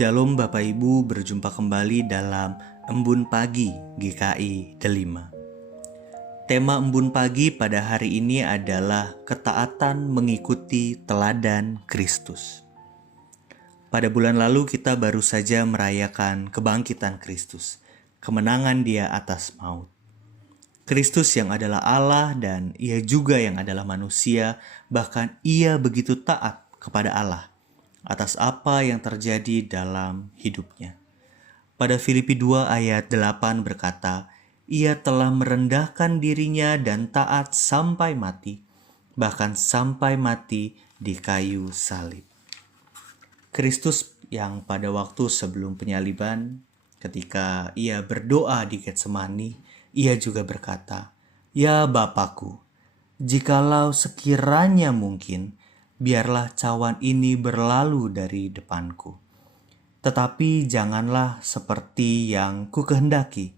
Shalom Bapak Ibu, berjumpa kembali dalam Embun Pagi GKI Delima. Tema Embun Pagi pada hari ini adalah ketaatan mengikuti teladan Kristus. Pada bulan lalu kita baru saja merayakan kebangkitan Kristus, kemenangan Dia atas maut. Kristus yang adalah Allah dan Ia juga yang adalah manusia, bahkan Ia begitu taat kepada Allah atas apa yang terjadi dalam hidupnya. Pada Filipi 2 ayat 8 berkata, Ia telah merendahkan dirinya dan taat sampai mati, bahkan sampai mati di kayu salib. Kristus yang pada waktu sebelum penyaliban, ketika Ia berdoa di Getsemani, Ia juga berkata, Ya Bapakku, jikalau sekiranya mungkin, biarlah cawan ini berlalu dari depanku. Tetapi janganlah seperti yang ku kehendaki,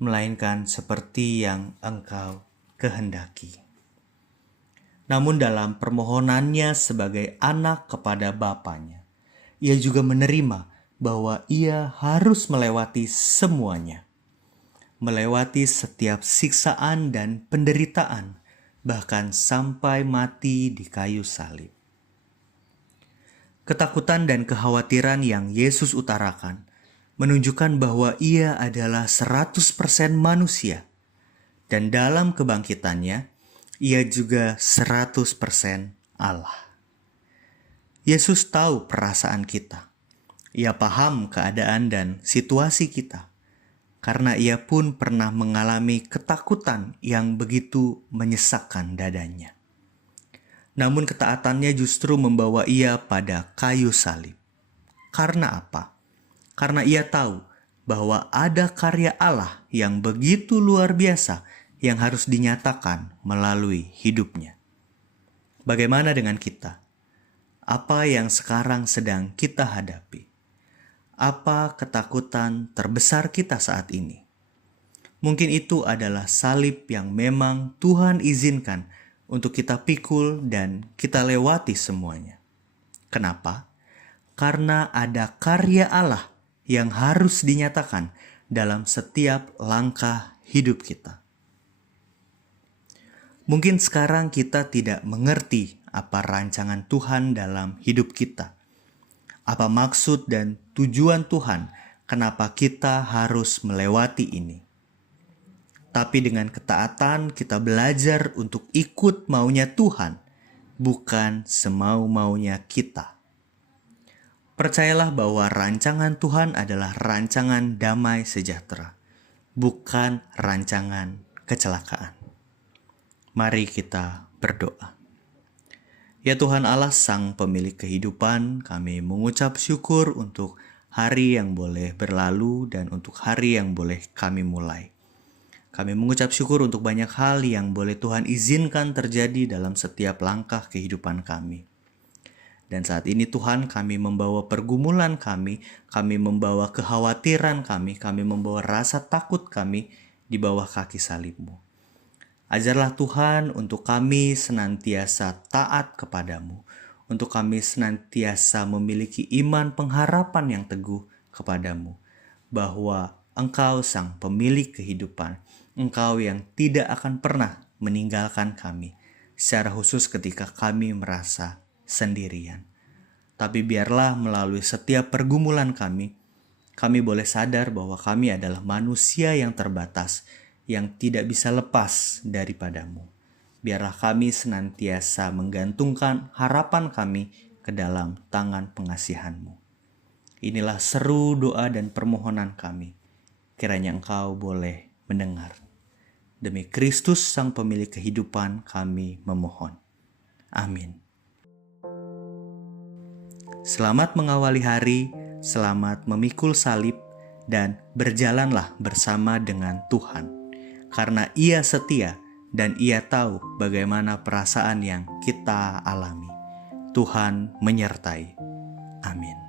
melainkan seperti yang Engkau kehendaki. Namun dalam permohonannya sebagai anak kepada Bapanya, Ia juga menerima bahwa Ia harus melewati semuanya. Melewati setiap siksaan dan penderitaan, bahkan sampai mati di kayu salib. Ketakutan dan kekhawatiran yang Yesus utarakan menunjukkan bahwa Ia adalah 100% manusia, dan dalam kebangkitannya Ia juga 100% Allah. Yesus tahu perasaan kita. Ia paham keadaan dan situasi kita, karena Ia pun pernah mengalami ketakutan yang begitu menyesakkan dadanya. Namun ketaatannya justru membawa Ia pada kayu salib. Karena apa? Karena Ia tahu bahwa ada karya Allah yang begitu luar biasa yang harus dinyatakan melalui hidupnya. Bagaimana dengan kita? Apa yang sekarang sedang kita hadapi? Apa ketakutan terbesar kita saat ini? Mungkin itu adalah salib yang memang Tuhan izinkan untuk kita pikul dan kita lewati semuanya. Kenapa? Karena ada karya Allah yang harus dinyatakan dalam setiap langkah hidup kita. Mungkin sekarang kita tidak mengerti apa rancangan Tuhan dalam hidup kita. Apa maksud dan tujuan Tuhan kenapa kita harus melewati ini. Tapi dengan ketaatan kita belajar untuk ikut maunya Tuhan, bukan semau-maunya kita. Percayalah bahwa rancangan Tuhan adalah rancangan damai sejahtera, bukan rancangan kecelakaan. Mari kita berdoa. Ya Tuhan Allah, Sang Pemilik kehidupan, kami mengucap syukur untuk hari yang boleh berlalu dan untuk hari yang boleh kami mulai. Kami mengucap syukur untuk banyak hal yang boleh Tuhan izinkan terjadi dalam setiap langkah kehidupan kami. Dan saat ini Tuhan, kami membawa pergumulan kami membawa kekhawatiran kami membawa rasa takut kami di bawah kaki salib-Mu. Ajarlah Tuhan untuk kami senantiasa taat kepadamu, untuk kami senantiasa memiliki iman pengharapan yang teguh kepadamu, bahwa Engkau Sang Pemilik kehidupan, Engkau yang tidak akan pernah meninggalkan kami, secara khusus ketika kami merasa sendirian. Tapi biarlah melalui setiap pergumulan kami boleh sadar bahwa kami adalah manusia yang terbatas, yang tidak bisa lepas daripadamu. Biarlah kami senantiasa menggantungkan harapan kami ke dalam tangan pengasihan-Mu. Inilah seru doa dan permohonan kami. Kiranya Engkau boleh mendengar. Demi Kristus Sang Pemilik kehidupan kami memohon. Amin. Selamat mengawali hari, selamat memikul salib, dan berjalanlah bersama dengan Tuhan. Karena Ia setia dan Ia tahu bagaimana perasaan yang kita alami. Tuhan menyertai. Amin.